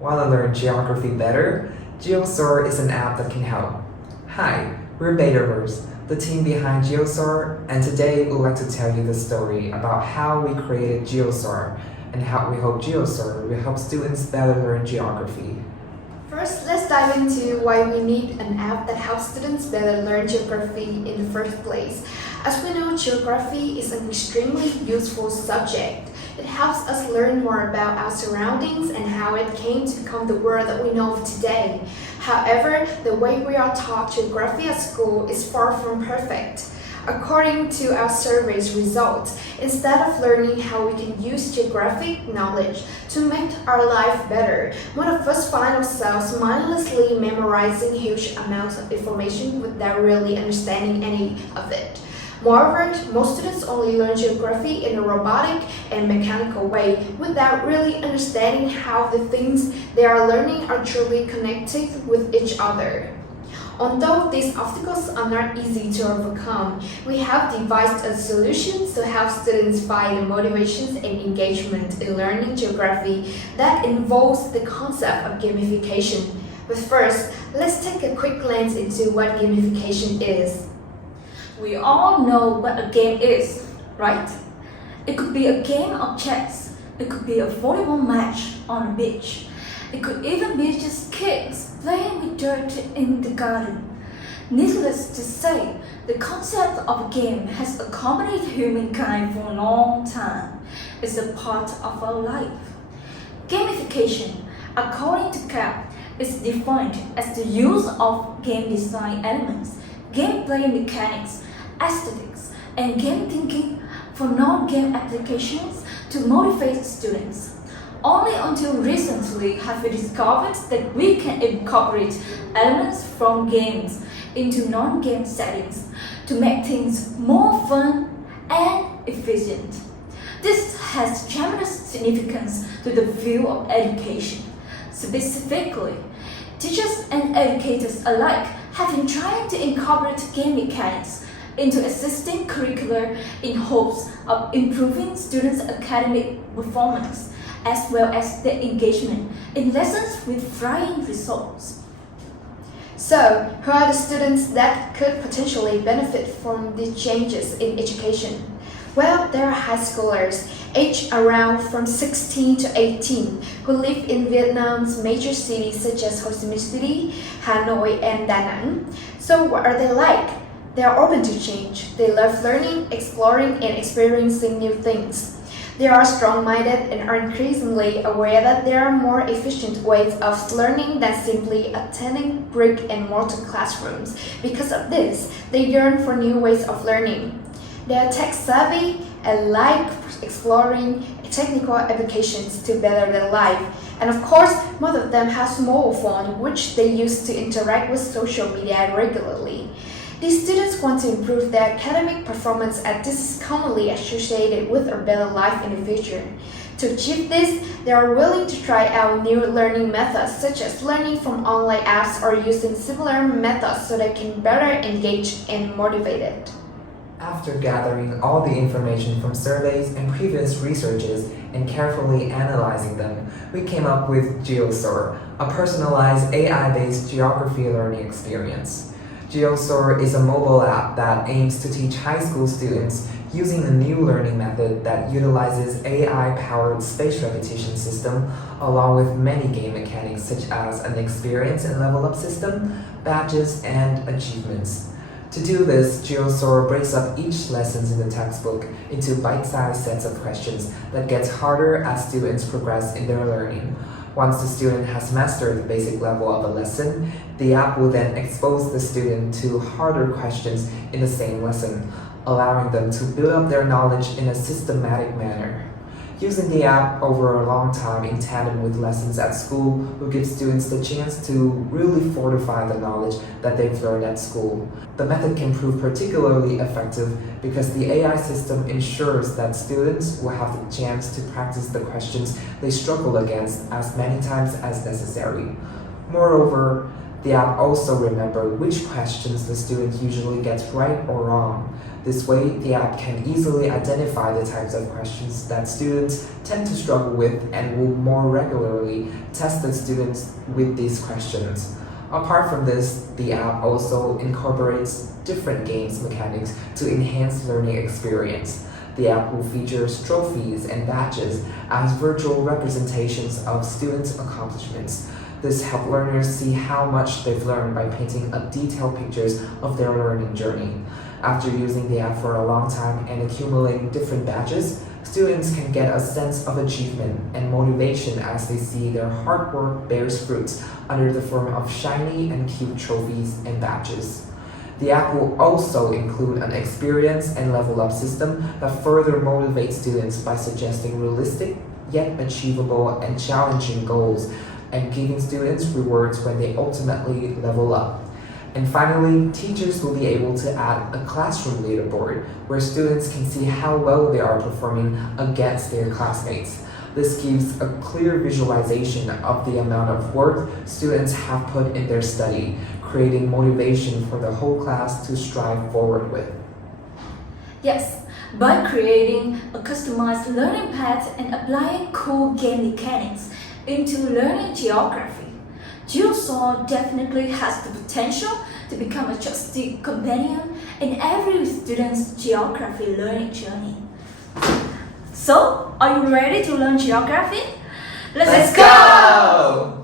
Want to learn geography better? Geosaur is an app that can help. Hi, we're Betaverse, the team behind Geosaur, and today we'd like to tell you the story about how we created Geosaur and how we hope Geosaur will help students better learn geography. First, let's dive into why we need an app that helps students better learn geography in the first place. As we know, geography is an extremely useful subject. It helps us learn more about our surroundings and how it came to become the world that we know of today. However, the way we are taught geography at school is far from perfect. According to our survey's results, instead of learning how we can use geographic knowledge to make our life better, most of us find ourselves mindlessly memorizing huge amounts of information without really understanding any of it. Moreover, most students only learn geography in a robotic and mechanical way without really understanding how the things they are learning are truly connected with each other. Although these obstacles are not easy to overcome, we have devised a solution to help students find the motivations and engagement in learning geography that involves the concept of gamification. But first, let's take a quick glance into what gamification is. We all know what a game is, right? It could be a game of chess, it could be a volleyball match on a beach, it could even be just kids playing with dirt in the garden. Needless to say, the concept of a game has accompanied humankind for a long time. It's a part of our life. Gamification, according to CAP, is defined as the use of game design elements, gameplay mechanics, aesthetics, and game thinking for non-game applications to motivate students. Only until recently have we discovered that we can incorporate elements from games into non-game settings to make things more fun and efficient. This has tremendous significance to the field of education. Specifically, teachers and educators alike have been trying to incorporate game mechanics into existing curricula in hopes of improving students' academic performance as well as their engagement in lessons with varying results. So, who are the students that could potentially benefit from these changes in education? Well, there are high schoolers aged around from 16 to 18 who live in Vietnam's major cities such as Ho Chi Minh City, Hanoi, and Da Nang. So what are they like? They are open to change. They love learning, exploring, and experiencing new things. They are strong-minded and are increasingly aware that there are more efficient ways of learning than simply attending brick-and-mortar classrooms. Because of this, they yearn for new ways of learning. They are tech-savvy and like exploring technical applications to better their life. And of course, most of them have mobile phones which they use to interact with social media regularly. These students want to improve their academic performance as this is commonly associated with a better life in the future. To achieve this, they are willing to try out new learning methods such as learning from online apps or using similar methods so they can better engage and motivated. After gathering all the information from surveys and previous researches and carefully analyzing them, we came up with Geosaur, a personalized AI-based geography learning experience. Geosaur is a mobile app that aims to teach high school students using a new learning method that utilizes AI-powered space repetition system along with many game mechanics such as an experience and level up system, badges, and achievements. To do this, Geosaur breaks up each lesson in the textbook into bite-sized sets of questions that gets harder as students progress in their learning. Once the student has mastered the basic level of a lesson, the app will then expose the student to harder questions in the same lesson, allowing them to build up their knowledge in a systematic manner. Using the app over a long time in tandem with lessons at school will give students the chance to really fortify the knowledge that they've learned at school. The method can prove particularly effective because the AI system ensures that students will have the chance to practice the questions they struggle against as many times as necessary. Moreover, The app also remembers which questions the student usually gets right or wrong. This way, the app can easily identify the types of questions that students tend to struggle with and will more regularly test the students with these questions. Apart from this, the app also incorporates different games mechanics to enhance learning experience. The app will feature trophies and badges as virtual representations of students' accomplishments. This helps learners see how much they've learned by painting up detailed pictures of their learning journey. After using the app for a long time and accumulating different badges, students can get a sense of achievement and motivation as they see their hard work bears fruits under the form of shiny and cute trophies and badges. The app will also include an experience and level up system that further motivates students by suggesting realistic yet achievable and challenging goals and giving students rewards when they ultimately level up. And finally, teachers will be able to add a classroom leaderboard where students can see how well they are performing against their classmates. This gives a clear visualization of the amount of work students have put in their study, creating motivation for the whole class to strive forward with. Yes, by creating a customized learning path and applying cool game mechanics into learning geography, Geosaur definitely has the potential to become a trusted companion in every student's geography learning journey. So, are you ready to learn geography? Let's go!